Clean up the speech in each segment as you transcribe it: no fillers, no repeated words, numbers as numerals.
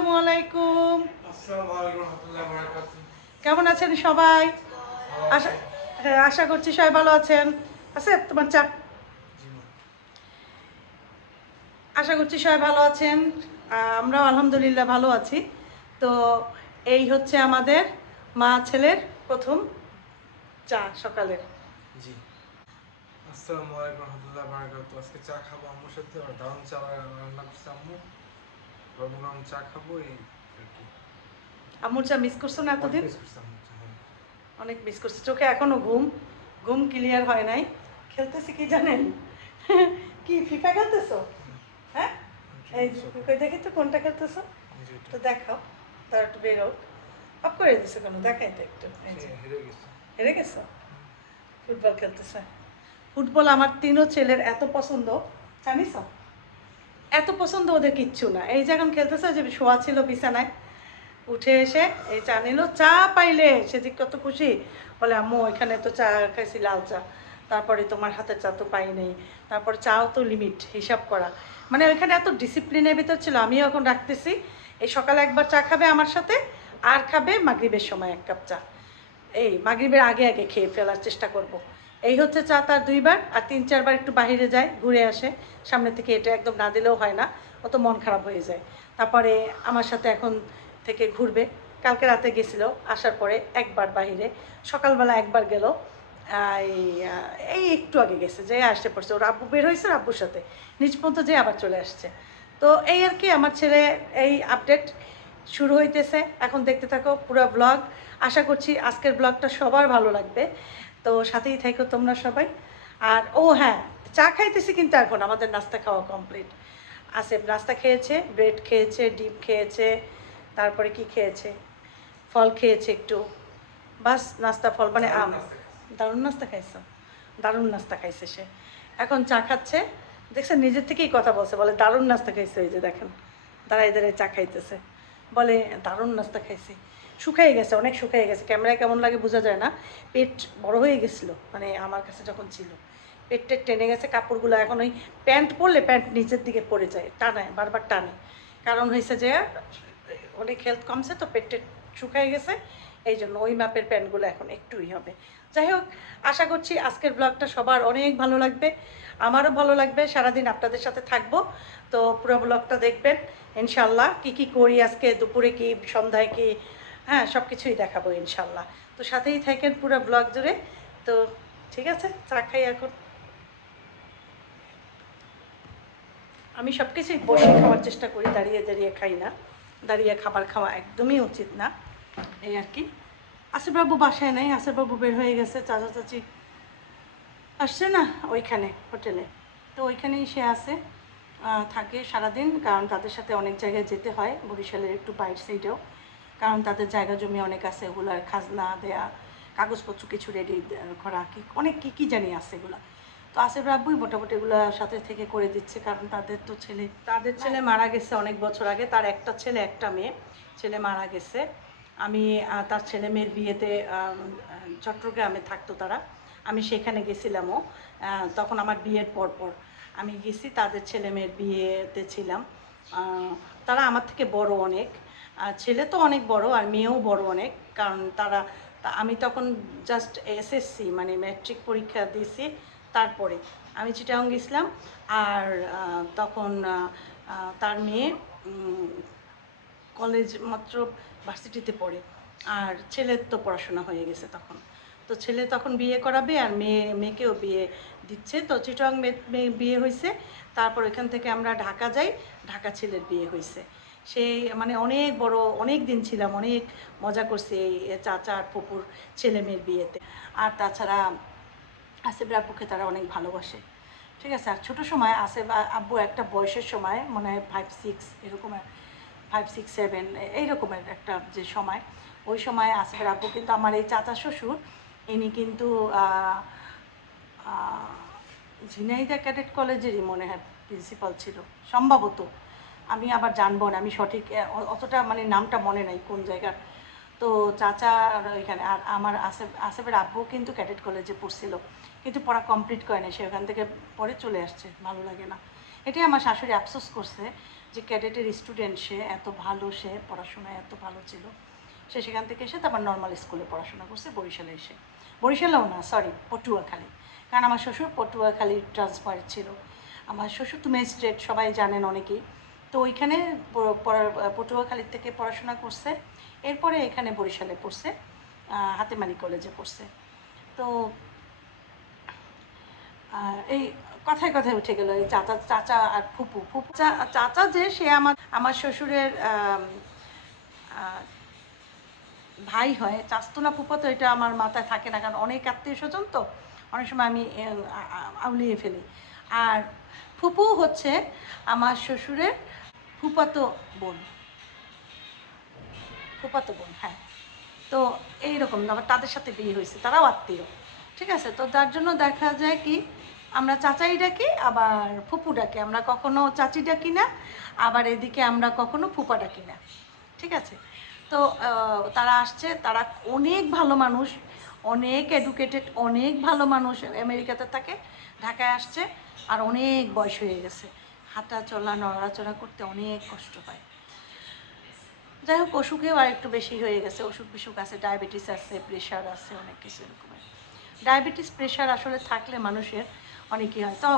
আসসালামু আলাইকুম। আসসালামু আলাইকুম রাহমাতুল্লাহি ওয়া বারাকাতুহু। কেমন আছেন সবাই? ভালো আশা আছি। হ্যাঁ, আশা করছি সবাই ভালো আছেন। আছে তোমার চা? জি মা। আশা করছি সবাই ভালো আছেন। আমরাও আলহামদুলিল্লাহ ভালো আছি। তো এই হচ্ছে আমাদের মা ছেলের ১ম চা সকালের। জি। আসসালামু আলাইকুম রাহমাতুল্লাহি ওয়া বারাকাতুহু। আজকে চা খাবো আম্মুর সাথে আর দারুণ চা রান্না করছে আম্মু। গরম গরম চা খাবো এই আরকি। আম্মুর চা মিস করছো না অনেক এতদিন? মিস করছি আম্মুর চা, হ্যাঁ। অনেক মিস করছি। চোখে এখনো ঘুম। ঘুম ক্লিয়ার হয় নাই। খেলতেছি কি জানেন? কি ফিফা খেলতেছো? হুম, হ্যাঁ? এই ড্রিঙ্ক যে সকার। কই দেখি তো কোনটা খেলতেছো? এই যে এটা। তো দেখাও। তার একটু বেরো। অফ করে দিছো কেন? দেখাই তো একটু। এই সে যে হেরে গেছে। হেরে গেছো? হুম, ফুটবল খেলতেছে। ফুটবল আমার ৩ও ছেলের এত পছন্দ, জানিস? এত পছন্দ ওদের কিচ্ছু না। এই যে এখন খেলতেছে যে শোয়া ছিল বিছানায়, উঠে এসে এই চা নিল। চা পাইলে সে যে কত খুশি। বলে আম্মু ওইখানে তো চা খাইছি লাল চা, তারপরে তোমার হাতের চা তো পাই নাই, তারপর চাও তো লিমিট হিসাব করা। মানে ওইখানে এত ডিসিপ্লিনের ভিতর ছিল। আমিও এখন রাখতেছি এই সকালে একবার চা খাবে আমার সাথে, আর খাবে মাগরিবের সময় ১ কাপ চা। এই মাগরিবের আগে আগে খেয়ে ফেলার চেষ্টা করব। এই হচ্ছে চা তার ২ বার, আর ৩-৪ বার একটু বাহিরে যায়, ঘুরে আসে। সামনে থেকে এটা একদম না দিলেও হয় না, অত মন খারাপ হয়ে যায়। তারপরে আমার সাথে এখন থেকে ঘুরবে। কালকে রাতে গেছিল, আসার পরে একবার বাহিরে, সকালবেলা একবার গেল। এই এই একটু আগে গেছে, যেয়ে আসতে পড়ছে। ওর আব্বু বের হয়েছে, আব্বুর সাথে নিজ পর্যন্ত যেয়ে আবার চলে আসছে। তো এই আর কি আমার ছেলে, এই আপডেট শুরু হইতেছে। এখন দেখতে থাকো পুরো ব্লগ। আশা করছি আজকের ব্লগটা সবার ভালো লাগবে। তো সাথেই থাকো তোমরা সবাই। আর ও হ্যাঁ, চা খাইতেছি কিন্তু এখন আমাদের নাস্তা খাওয়া কমপ্লিট। আসিফ নাস্তা খেয়েছে, ব্রেড খেয়েছে, ডিম খেয়েছে, তারপরে কি খেয়েছে, ফল খেয়েছে একটু। বাস নাস্তা ফল মানে দারুণ আম। নাস্তা খাইছে। দারুণ নাস্তা খাইছো? দারুণ নাস্তা খাইছে সে। এখন চা খাচ্ছে। দেখছেন নিজের থেকেই কথা বলছে, বলে দারুণ নাস্তা খাইছে। এই যে দেখেন দাঁড়ায় দাঁড়ায় চা খাইতেছে, বলে দারুণ নাস্তা খাইছি। শুকাই গেছে, অনেক শুকাই গেছে। ক্যামেরায় কেমন লাগে বোঝা যায় না। পেট বড় হয়ে গেছিলো মানে আমার কাছে যখন ছিল। পেট টেট টেনে গেছে, কাপড়গুলো এখন ওই প্যান্ট পরলে প্যান্ট নিচের দিকে পড়ে যায়, টানায় বারবার টানে। কারণ হয়েছে যে অনেক হেলথ কমছে তো, পেট টেট শুকাই গেছে। এই জন্য ওই মাপের প্যান্টগুলো এখন একটুই হবে। যাই হোক, আশা করছি আজকের ব্লগটা সবার অনেক ভালো লাগবে। আমারও ভালো লাগবে, সারাদিন আপনাদের সাথে থাকবো। তো পুরো ব্লগটা দেখবেন ইনশাল্লাহ। কি কি করি আজকে, দুপুরে কি, সন্ধ্যায় কি, হ্যাঁ সব কিছুই দেখাবো ইনশাল্লাহ। তো সাথেই থাকেন পুরো ব্লগ জুড়ে। তো ঠিক আছে, চা খাই এখন। আমি সব কিছুই বসে খাওয়ার চেষ্টা করি, দাঁড়িয়ে দাঁড়িয়ে খাই না। দাঁড়িয়ে খাবার খাওয়া একদমই উচিত না। এই আর কি। আসিফ বাবু বাসায় নাই, আসিফ বাবু বের হয়ে গেছে। চাচা চাচি আসছে না ওইখানে হোটেলে, তো ওইখানেই সে আছে, থাকে সারাদিন। কারণ তাদের সাথে অনেক জায়গায় যেতে হয়, বরিশালের একটু বাইর সাইডেও। কারণ তাদের জায়গা জমি অনেক আছে, ওগুলার খাজনা দেয়া, কাগজপত্র কিছু রেডি করা, কি অনেক কী কী জানি আছে এগুলো। তো আসিফ রাব্বুই মোটামুটি এগুলো সাথে থেকে করে দিচ্ছে। কারণ তাদের ছেলে মারা গেছে অনেক বছর আগে। তার একটা ছেলে একটা মেয়ে, ছেলে মারা গেছে। আমি তার ছেলে মেয়ের বিয়েতে চট্টগ্রামে থাকতো তারা, আমি সেখানে গেছিলামও। তখন আমার বিয়ের পর আমি গেছি, তাদের ছেলে মেয়ের বিয়েতে ছিলাম। তারা আমার থেকে বড় অনেক। ছেলে তো অনেক বড়, আর মেয়েও বড় অনেক। কারণ আমি তখন জাস্ট এসএসসি মানে ম্যাট্রিক পরীক্ষা দিয়েছি। তারপরে আমি চিটাগাং গেছিলাম। আর তখন তার মেয়ে কলেজ মাত্র ভার্সিটিতে পড়ে। আর ছেলের তো পড়াশোনা হয়ে গেছে তখন। তো ছেলে তখন বিয়ে করাবে, আর মেয়েকেও বিয়ে দিচ্ছে। তো চিটং মেয়ে বিয়ে হয়েছে। তারপর এখান থেকে আমরা ঢাকা যাই, ঢাকা ছেলের বিয়ে হয়েছে। সেই মানে অনেক বড়, অনেক দিন ছিলাম, অনেক মজা করছি এই চাচা আর ফুপুর ছেলে মেয়ের বিয়েতে। আর তাছাড়া আসিফ আব্বুকে তারা অনেক ভালোবাসে। ঠিক আছে। আর ছোটো সময় আসিফ আব্বু একটা বয়সের সময় মনে হয় 5-6 এরকম, 5-6-7 এই রকমের একটা যে সময়, ওই সময় আসিফের আব্বু কিন্তু আমার এই চাচা শ্বশুর, ইনি কিন্তু ঝিনাইদহ ক্যাডেট কলেজেরই মনে হয় প্রিন্সিপাল ছিল সম্ভবত। আমি আবার জানবো না, আমি সঠিক অতটা মানে নামটা মনে নাই কোন জায়গার। তো চাচা এখানে, আর আমার আসিফের আব্বু কিন্তু ক্যাডেট কলেজে পড়ছিল, কিন্তু পড়া কমপ্লিট করে না, সে ওখান থেকে পরে চলে আসছে, ভালো লাগে না। এটাই আমার শাশুড়ি আফসোস করছে, যে ক্যাডেটের স্টুডেন্ট, সে এত ভালো, সে পড়াশোনায় এত ভালো ছিল, সে সেখান থেকে এসে তারপর নর্মাল স্কুলে পড়াশোনা করছে বরিশালে এসে। বরিশালেও না, সরি, পটুয়াখালী, কারণ আমার শ্বশুর পটুয়াখালী ট্রান্সফার ছিল। আমার শ্বশুর তো ম্যাজিস্ট্রেট, সবাই জানেন অনেকেই। তো ওইখানে পটুয়াখালীর থেকে পড়াশোনা করছে, এরপরে এখানে বরিশালে পড়ছে, হাতেমারি কলেজে পড়ছে। তো এই কথায় কথায় উঠে গেল এই চাচা, চাচা আর ফুপু। ফুপু চাচা যে, সে আমার শ্বশুরের ভাই হয়, চাস্তো না ফুপো, তো এটা আমার মাথায় থাকে না, কারণ অনেক আত্মীয় স্বজন তো অনেক সময় আমি আউলিয়ে ফেলি। আর ফুপু হচ্ছে আমার শ্বশুরের ফুপাতো বোন, ফুপাতো বোন, হ্যাঁ। তো এইরকম আবার তাদের সাথে বিয়ে হয়েছে, তারাও আত্মীয়, ঠিক আছে। তো যার জন্য দেখা যায় কি, আমরা চাচাই ডাকি আবার ফুপু ডাকি, আমরা কখনো চাচি ডাকি না, আবার এদিকে আমরা কখনো ফুপা ডাকি না, ঠিক আছে। তো তারা আসছে, তারা অনেক ভালো মানুষ, অনেক এডুকেটেড, অনেক ভালো মানুষ, আমেরিকাতে থাকে, ঢাকায় আসছে, আর অনেক বয়স হয়ে গেছে, হাঁটা চলা নড়াচড়া করতে অনেক কষ্ট পায়। যাই হোক, অসুখেও আর একটু বেশি হয়ে গেছে, অসুখ বিসুখ আছে, ডায়াবেটিস আছে, প্রেশার আছে, অনেক কিছু এরকমের। ডায়াবেটিস প্রেশার আসলে থাকলে মানুষের অনেকই হয়। তো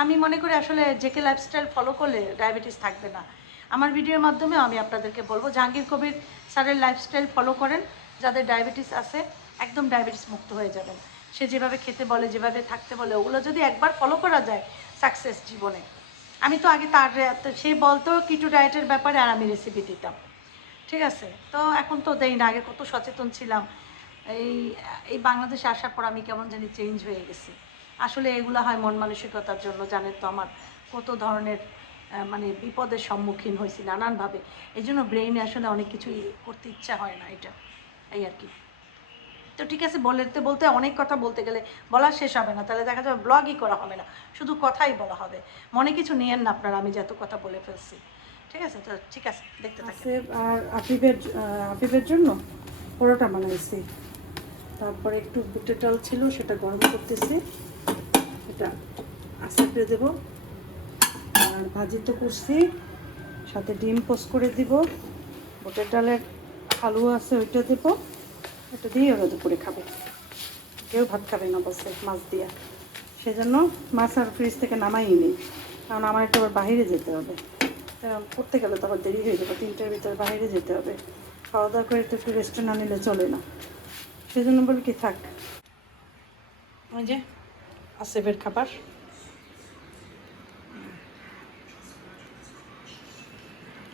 আমি মনে করি আসলে জেকে লাইফস্টাইল ফলো করলে ডায়াবেটিস থাকবে না। আমার ভিডিওর মাধ্যমে আমি আপনাদেরকে বলবো, জাহাঙ্গীর কবির স্যারের লাইফস্টাইল ফলো করেন, যাদের ডায়াবেটিস আছে একদম ডায়াবেটিস মুক্ত হয়ে যাবেন। সে যেভাবে খেতে বলে, যেভাবে থাকতে বলে, ওগুলো যদি একবার ফলো করা যায়, সাকসেস জীবনে। আমি তো আগে সে বলতো কিটো ডায়েটের ব্যাপারে, আর আমি রেসিপি দিতাম, ঠিক আছে। তো এখন তো দেই না, আগে কত সচেতন ছিলাম। এই এই বাংলাদেশে আসার পর আমি কেমন জানি চেঞ্জ হয়ে গেছি। আসলে এগুলো হয় মন মানসিকতার জন্য, জানেন তো আমার কত ধরনের মানে বিপদের সম্মুখীন হয়েছি নানানভাবে। এই জন্য ব্রেইনে আসলে অনেক কিছুই করতে ইচ্ছা হয় না, এটা এই আর কি। তো ঠিক আছে, বলতে বলতে অনেক কথা বলতে গেলে বলা শেষ হবে না, তাহলে দেখা যাবে ব্লগই করা হবে না, শুধু কথাই বলা হবে। মনে কিছু নিয়েন না আপনারা, আমি যত কথা বলে ফেলছি, ঠিক আছে। তো ঠিক আছে, দেখতে থাকেন। আর আফিফের জন্য পরোটা বানাইছি, তারপরে একটু বুটের ডাল ছিল, সেটা গরম করতেছি, এটা আসিফে দেবো। আর ভাজি তো করছি, সাথে ডিম পোস্ট করে দিব, বুটের ডালের হালুয়া আছে ওইটা দেবো, এটা দিয়ে ওরা দুপুরে খাবে। কেউ ভাত খাবে না বলছে মাছ দিয়া, সেজন্য মাছ আর ফ্রিজ থেকে নামাই নেই, কারণ আমার একটু আবার বাইরে যেতে হবে, কারণ করতে গেলে তো আবার দেরি হয়ে যাবে, 3টার ভিতরে বাইরে যেতে হবে, খাওয়া দাওয়া করে তো একটু রেস্ট না নিলে চলে না, সেজন্য বলি কি থাক। ওই যে আসিফের খাবার,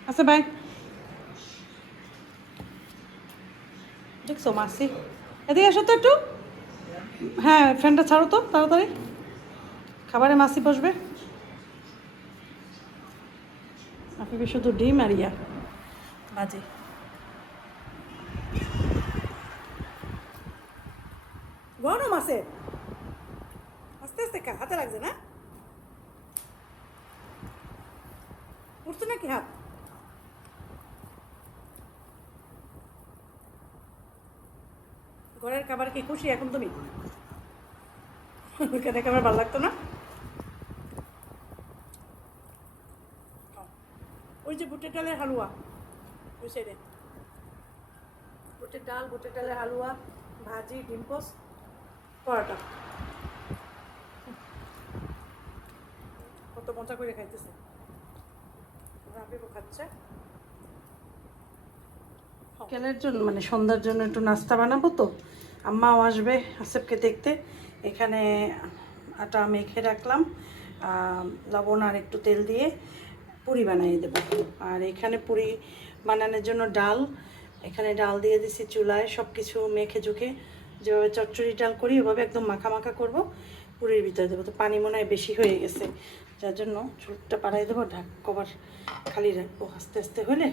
আচ্ছা ভাই, দেখছো মাসি, এদিকে এসো তো একটু, হ্যাঁ ফ্যানটা ছাড়ো তো তাড়াতাড়ি, খাবারে মাসি বসবে। আপনি শুধু ডিম আর ইয়া ভাজি। গরম আছে, আস্তে আস্তে খা, হাতে লাগছে না, উঠছে নাকি হাত? ঘরের খাবার কি খুশি এখন তুমি? ওইখানে খাবার ভালো লাগতো না? ওই যে বুটের ডালের হালুয়া, ওই সাইডে বুটের ডাল, বুটের ডালের হালুয়া, ভাজি, ডিম পোস্ট, পরোটা, কত মজা করে খাইতেছে, রাফিও খাচ্ছে। বিকেলের জন্য মানে সন্ধ্যার জন্য একটু নাস্তা বানাবো, তো আম্মাও আসবে আসেফকে দেখতে, এখানে আটা মেখে রাখলাম, লবণ আর একটু তেল দিয়ে পুরি বানিয়ে দেবো। আর এখানে পুরি বানানোর জন্য ডাল, এখানে ডাল দিয়ে দিছি চুলায়, সব কিছু মেখে ঝুঁকে যেভাবে চচ্চড়ি ডাল করি ওভাবে একদম মাখা মাখা করবো, পুরির ভিতরে দেবো। তো পানি মনে হয় বেশি হয়ে গেছে, যার জন্য চুলটা বাড়াই দেবো, কভার খালি রাখবো, আস্তে আস্তে হলে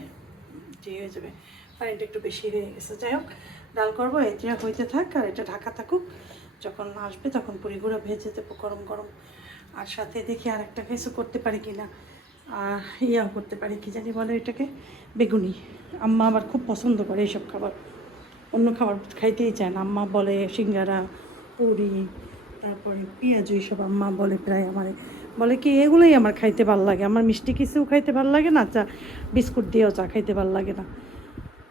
ঠিক হয়ে যাবে, পানিটা একটু বেশি হয়ে গেছে। যাই হোক, ডাল করবো, এটা হইতে থাক আর এটা ঢাকা থাকুক, যখন আসবে তখন পুরিগুলো ভেজে দেবো গরম গরম। আর সাথে দেখি আর একটা কিছু করতে পারি কি না, ইয়াও করতে পারি, কি জানি বলে এটাকে, বেগুনি। আম্মা আবার খুব পছন্দ করে এইসব খাবার, অন্য খাবার খাইতেই চায় না, আম্মা বলে সিঙ্গারা, পুরি, তারপরে পেঁয়াজু, এইসব আম্মা বলে প্রায় আমার বলে কি এগুলোই আমার খাইতে ভালো লাগে, আমার মিষ্টি কিছু খাইতে ভালো লাগে না, চা বিস্কুট দিয়েও চা খাইতে ভালো লাগে না।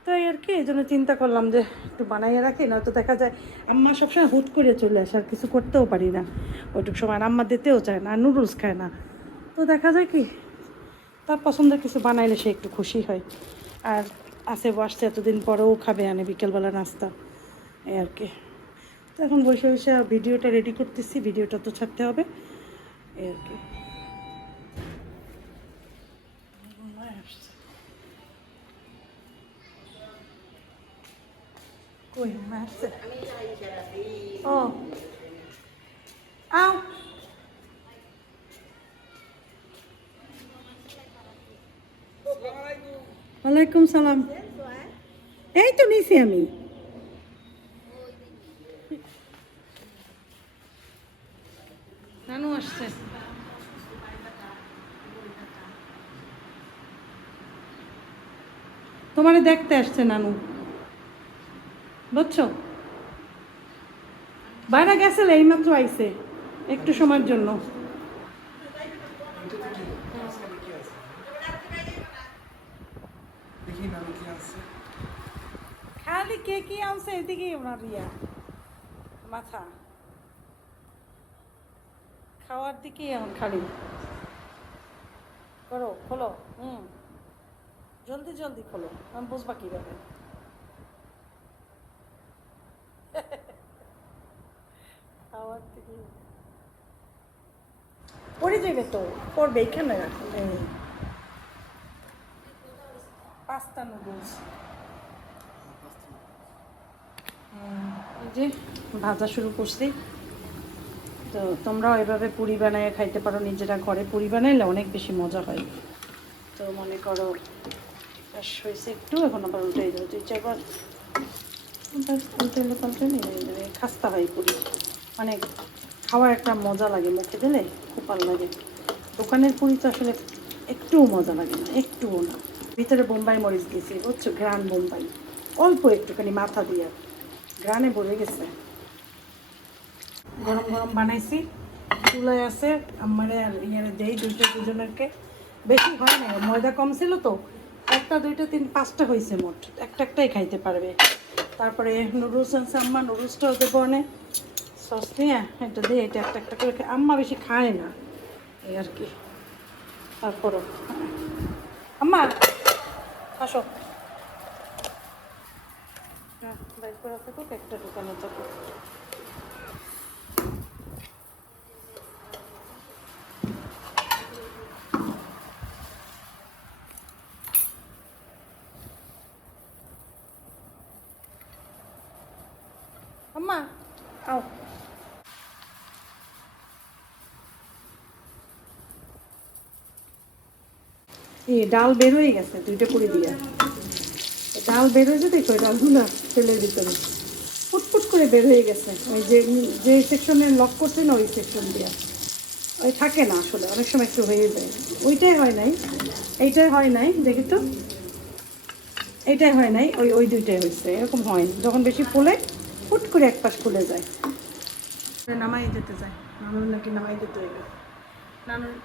তাই আর কি, এই জন্য চিন্তা করলাম যে একটু বানাইয়ে রাখি, নয়তো দেখা যায় আম্মা সবসময় হুট করে চলে আসে, আর কিছু করতেও পারি না ওইটুক সময়, আম্মা দিতেও চায় না, নুডলস খায় না। তো দেখা যায় কি তার পছন্দের কিছু বানাইলে সে একটু খুশি হয়। আর আসে বসছে এতদিন পরেও খাবে, আনে বিকেলবেলা নাস্তা, এই আর কি। তো এখন বসে বসে ভিডিওটা রেডি করতেছি, ভিডিওটা তো ছাড়তে হবে, এই আর কি। কই আসছে? ও আও, ওয়ালাইকুম সালাম। এই তো নিছি আমি। নানু আসছে। তোমারে দেখতে আসছে নানু, বুঝছো? বাইরে গেছিল, এইমাত্র আইছে একটু সময়ের জন্য। দেখি না কি আছে। খালি কে কি আনছে এদিকে ওনার ইয়া মাথা, খাওয়ার দিকে এখন খালি করো, খোলো, জলদি জলদি খোলো, আমি বুঝবা কিভাবে। খাওয়ার দিকে পড়ে যাবে তো, পড়বে এখানে পাস্তা নুডলস। এই যে ভাজা শুরু করছি। তো তোমরাও এভাবে পুরি বানায় খাইতে পারো নিজেরা ঘরে, পুরি বানাইলে অনেক বেশি মজা হয়। তো মনে করো বেশ হয়েছে একটু, এখন আবার উল্টাই দেবো, তুই চাইবার উল্টাইলে পাল্টাইলে খাস্তা হয় পুরি, মানে খাওয়ার একটা মজা লাগে, মুখে দিলে খুব ভালো লাগে। দোকানের পুরি তো আসলে একটুও মজা লাগে না, একটুও না। ভিতরে বোম্বাই মরিচ দিয়েছি, বুঝছো, গ্রান বোম্বাই, অল্প একটুখানি মাথা দিয়ে, গ্রানে ভরে গেছে। গরম গরম বানাইছি, চুলায় আছে, আমারে আর ইয়ারে দেই দুজনেরকে, বেশি হয় না, ময়দা কম ছিল তো, একটা দুইটা তিন পাঁচটা হয়েছে মোট, একটাই খাইতে পারবে। তারপরে নুডলস আনছে আম্মা, নুডলসটাও দেবো অনেক সস নিয়ে, এটা দিয়ে এটা একটা করে আম্মা বেশি খায় না, এই আর কি। তারপরও আম্মা আসো, হ্যাঁ বাইর করা থাকুক, একটা দোকানে থাকুক। আম্মা আও, ডাল বের হয়ে গেছে দুইটা করে দিয়া, ডাল বের হয়ে যেতে কই ডালগুলো তেলের ভিতরে ফুটফুট করে বের হয়ে গেছে, ওই যে সেকশনে লক করছে না ওই সেকশন দিয়া, ওই থাকে না আসলে, অনেক সময় একটু হয়ে যায়। ওইটাই হয় নাই, এইটাই হয় নাই, দেখি তো, এইটাই হয় নাই, ওই দুইটাই হয়েছে, এরকম হয় যখন বেশি ফুলে ফুট করে এক পাশ খুলে যায়, নামাই যেতে যায়, নানুর নাকি নামাই যেতে হইবে। নানুর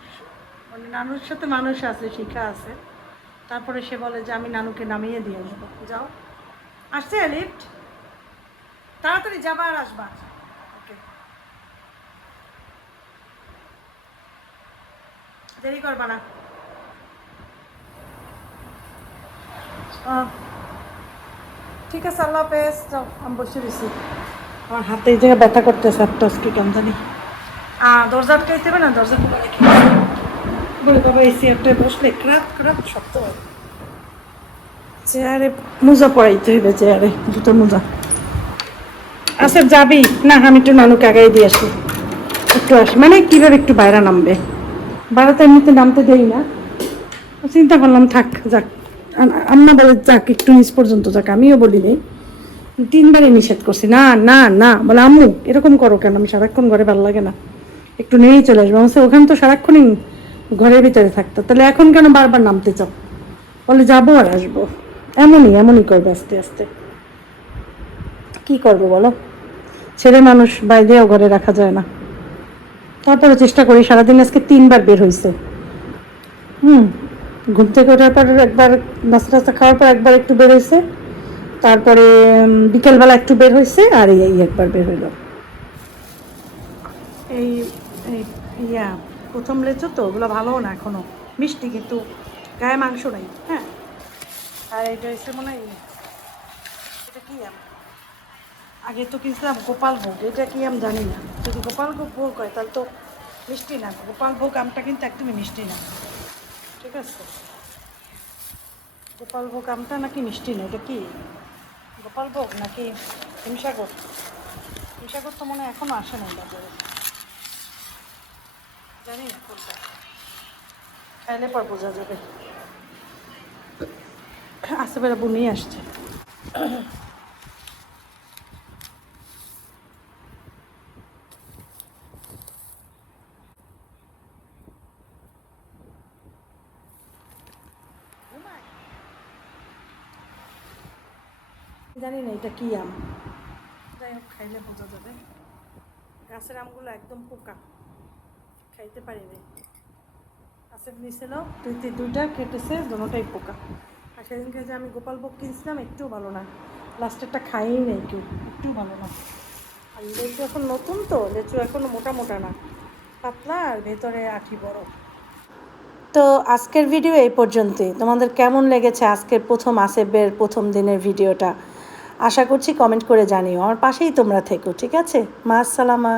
মানে নানুর সাথে মানুষ আছে, শিখা আছে, তারপরে সে বলে যে আমি নানুকে নামিয়ে দিয়ে আসবো। যাও, আসছে লিফট, তাড়াতাড়ি যাবা আর আসবা, ওকে, দেরি করবা না। ঠিক আছে, আল্লাহ হাফেজ, যাও, আমি বসে দিছি, আমার হাতে এই জায়গায় ব্যথা করতেছে, একটা আজকে কেন জানি। দরজা আটকাইতে হবে না, দরজা খোলা রেখে বলে বাবা এই চেয়ারটায় বসলে ক্রাক ক্রাক শব্দ হয়, চেয়ারে মোজা পরাইতে হবে, চেয়ারে দুটো মোজা। আচ্ছা যাবি না, আমি একটু নানুকে আগাই দিয়ে আসি, একটু আসি, মানে কীভাবে একটু বাইরে নামবে, বাইরে তো এমনিতে নামতে দেই না, চিন্তা করলাম থাক যাক, আম্মা বলে যাক একটু নিচ পর্যন্ত যাক, আমিও বলি নেই, তিনবারই নিষেধ করছি, না না না, বলে আম্মু এরকম করো কেন, আমি সারাক্ষণ ঘরে ভালো লাগে না, একটু নেমেই চলে আসবো। বলছে ওখানে তো সারাক্ষণই ঘরের ভিতরে থাকতো, তাহলে এখন কেন বারবার নামতে চাও, বলে যাবো আর আসবো, এমনই করবে আস্তে আস্তে, কি করবো বলো, ছেলে মানুষ বাইরেও ঘরে রাখা যায় না। তারপরে চেষ্টা করি, সারাদিন আজকে 3বার বের হয়েছে। ঘুম থেকে ওঠার পর একবার, নাস্তা টাস্তা খাওয়ার পর একবার একটু বের হয়েছে, তারপরে বিকেলবেলা একটু বের হয়েছে, আর এই একবার বের হইলো। এই এই ইয়া প্রথম লেচু তো, ওগুলো ভালোও না এখনো, মিষ্টি কিন্তু গায়ে মাংস নাই। হ্যাঁ, আর এটা হচ্ছে মনে হয় এটা কি আম, আগে তো কিনছিলাম গোপাল ভোগ, এটা কি আম জানি না। যদি গোপাল ভোগ হয় তাহলে তো মিষ্টি না, গোপাল ভোগ আমটা কিন্তু একদমই মিষ্টি না। ঠিক আছে, গোপাল ভোগ আমটা নাকি মিষ্টি না, এটা কি গোপাল ভোগ নাকি হিমসাগর? হিমসাগর তো মনে হয় এখনো আসে নাই বাজারে, জানি না কোনটা, খাইলে পর বোঝা যাবে। আসতে বুনিয়ে আসছে। জানি না এটা কি আম, যাই হোক খাইলে বোঝা যাবে। গাছের আমগুলো একদম পোকা, খাইতে পারি নাই। গাছের নিচেও দুইটা কেটেছে, দুটোটাই পোকা। আর সেদিনকে যে আমি গোপাল ভোগ কিনছিলাম একটু ভালো না, লাস্টেরটা খাইই নেই কেউ, একটু ভালো না। আর লেচু এখন নতুন তো, লেচু এখনো মোটা মোটা না, পাতলা, আর ভেতরে আঠি বড়। তো আজকের ভিডিও এই পর্যন্তই। তোমাদের কেমন লেগেছে আজকের প্রথম আসেবের প্রথম দিনের ভিডিওটা? আশা করছি কমেন্ট করে জানিও। আমার পাশেই তোমরা থেকো, ঠিক আছে? মা আসসালামা।